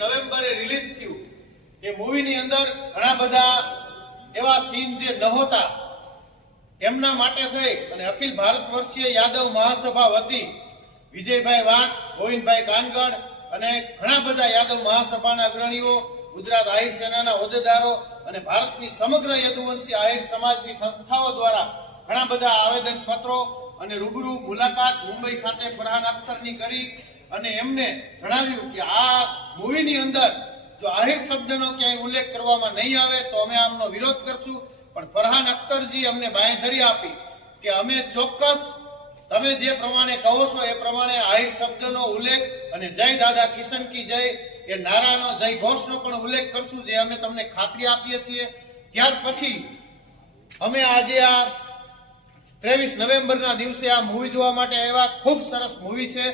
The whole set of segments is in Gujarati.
નવેમ્બરે રિલીઝ થયું એ મૂવીની અંદર ઘણા બધા એવા સીન જે નહોતા એમના માટે થઈ અને અખિલ ભારત વર્ષીય યાદવ મહાસભા વતી વિજયભાઈ વાઘ, ગોવિંદભાઈ કાનગડ અને ઘણા બધા યાદવ મહાસભાના અગ્રણીઓ, ગુજરાત આહિર સેનાના હોદ્દેદારો અને ભારતની સમગ્ર યદુવંશી આહિર સમાજની સંસ્થાઓ દ્વારા ઘણા બધા આવેદન પત્રો અને રૂબરૂ મુલાકાત મુંબઈ ખાતે ફરહાન અખ્તરની કરી અને એમને જણાવ્યું કે આ મૂવીની અંદર જો આહિર શબ્દનો ક્યાંય ઉલ્લેખ કરવામાં નહીં આવે તો અમે આમનો વિરોધ કરશું. પણ ફરહાન અખ્તરજી અમને બાંયધરી આપી કે અમે ચોક્કસ તમે જે પ્રમાણે કહો છો એ પ્રમાણે આહિર શબ્દનો ઉલ્લેખ અને જય દાદા કિશન કી જય એ નારાનો જય ઘોષનો પણ ઉલ્લેખ કરશું, જે અમે તમને ખાતરી આપીએ છીએ. ત્યાર પછી અમે આજે આ 23 નવેમ્બરના દિવસે આ મૂવી જોવા માટે આવ્યા. ખૂબ સરસ મૂવી છે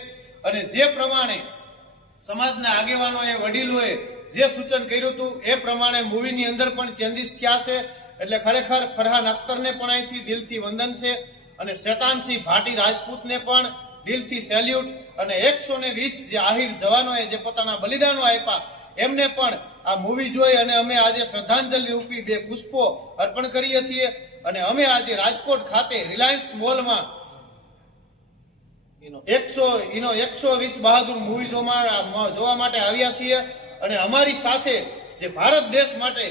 અને જે પ્રમાણે સમાજના આગેવાનોએ, વડીલોએ જે સૂચન કર્યું હતું એ પ્રમાણે મૂવીની અંદર પણ ચેન્જીસ થયા છે. એટલે ખરેખર ફરહાન અખ્તરને પણ અહીંથી દિલથી વંદન છે અને શેતાનસિંહ ભાટી રાજપૂતને પણ દિલથી સેલ્યુટ અને 120 જે આહિર જવાનોએ જે પોતાના બલિદાનો આપ્યા એમને પણ આ મૂવી જોઈ અને અમે આજે શ્રદ્ધાંજલિ રૂપી 2 પુષ્પો અર્પણ કરીએ છીએ. અને અમે આજે રાજકોટ ખાતે રિલાયન્સ મોલમાં 120 બહાદુર મૂવી જોવા માટે આવ્યા છીએ. અને અમારી સાથે જે ભારત દેશ માટે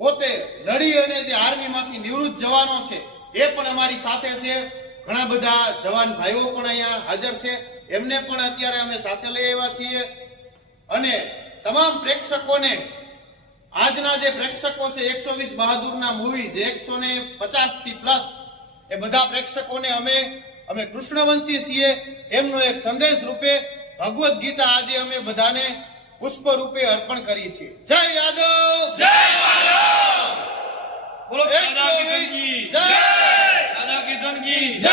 પોતે લડી અને જે આર્મીમાંથી નિવૃત્ત જવાનો છે એ પણ અમારી સાથે છે. ઘણા બધા જવાન ભાઈઓ પણ અહીંયા હાજર છે, એમને પણ અત્યારે અમે સાથે લઈ આવ્યા છીએ. અને તમામ પ્રેક્ષકોને, આજના જે પ્રેક્ષકો છે 120 બહાદુરના મૂવી જે 150 થી પ્લસ, એ બધા પ્રેક્ષકોને અમે કૃષ્ણવંશી છીએ એમનો એક સંદેશ રૂપે ભગવદ્ ગીતા આજે અમે બધાને પુષ્પ રૂપે અર્પણ કરીએ છીએ. જય યાદવ, જય યાદવ, બોલો દાદા કિશન કી જય, દાદા કિશન કી જય.